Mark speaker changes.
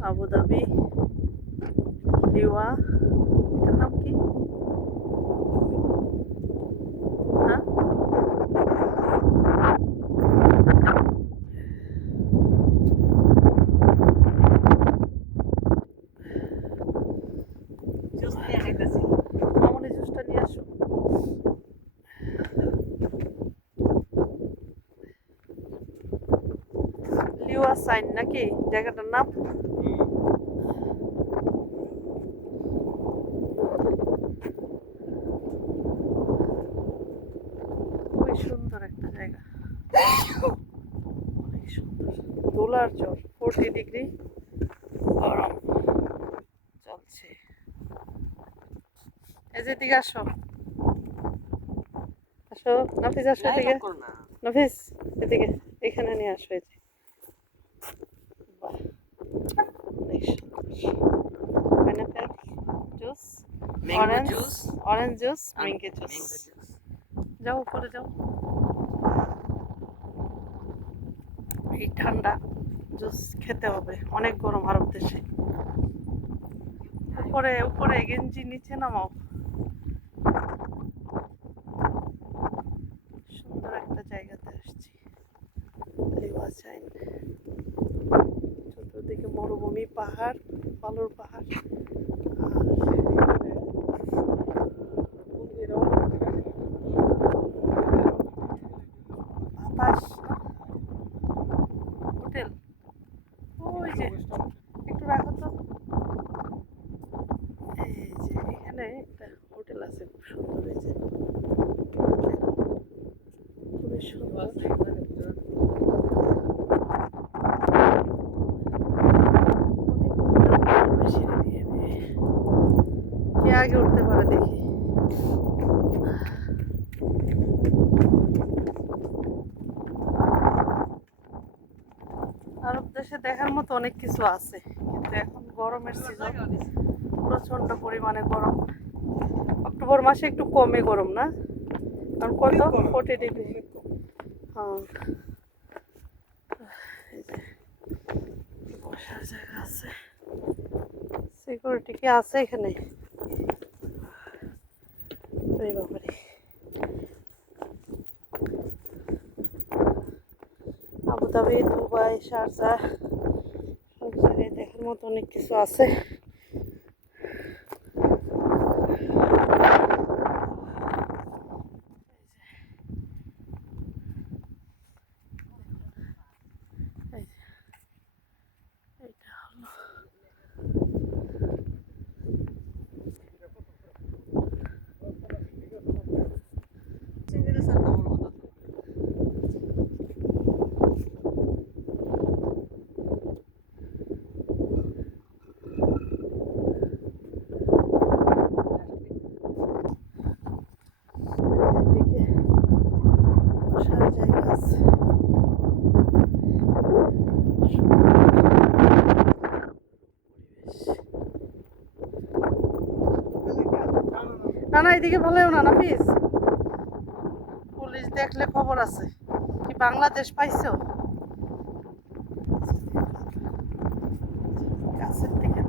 Speaker 1: Abu Dhabi লিওয়া এটার নাম কি হ্যাঁ
Speaker 2: জুস নিয়ে খাইতেছি
Speaker 1: মামনি জুসটা নিয়ে আসো লিওয়া সাইন নাকি? জায়গাটার নাম? খুবই সুন্দর একটা জায়গা। অনেক সুন্দর। দোলার চর ফোরটি ডিগ্রি গরম। চলছে। এই যে দিকে আসো। আসো নাফিস আসো এদিকে।
Speaker 2: না।
Speaker 1: নাফিস এদিকে। এখানে নিয়ে আসো এই যে বাহ অনেক সুন্দর pineapple juice Orange?
Speaker 2: Juice
Speaker 1: orange juice mango juice যাও উপরে যাও। এই ঠান্ডা জুস খেতে হবে অনেক গরম আরব দেশে। উপরে উপরে গেঞ্জি নিচে নামাও। সুন্দর একটা জায়গাতে আসছি। লিওয়া চতুর্দিকে মরুভূমি পাহাড় বালুর পাহাড়। বাতাস হোটেল। একটু এই যে, এখানে একটা হোটেল আছে, খুব সুন্দর খুবই সুন্দর অনেক সিঁড়ি দিয়ে বেয়ে। কে আগে উঠতে পারে দেখি। আরব দেশে দেখার মতো অনেক কিছু আছে কিন্তু এখন গরমের সিজন প্রচণ্ড পরিমাণে গরম। অক্টোবর মাসে একটু কমে গরম না? আর কত? ফোর্টি ডিগ্রি হ্যাঁ। বসার জায়গা আছে। সিকিউরিটি কি আছে এখানে? এই বাবারে আবুধাবি দুবাই শারজা সব জায়গায় দেখার মতো অনেক কিছু আছে এই যে, এইটা হলো
Speaker 2: সিঙ্গেল সারটা বড় কথা
Speaker 1: এদিকে বসার জায়গা আছে না না, এদিকে ভালো না, নাফিস। পুলিশ দেখলে খবর আছে। কি বাংলাদেশ পাইছো? গাছের থেকে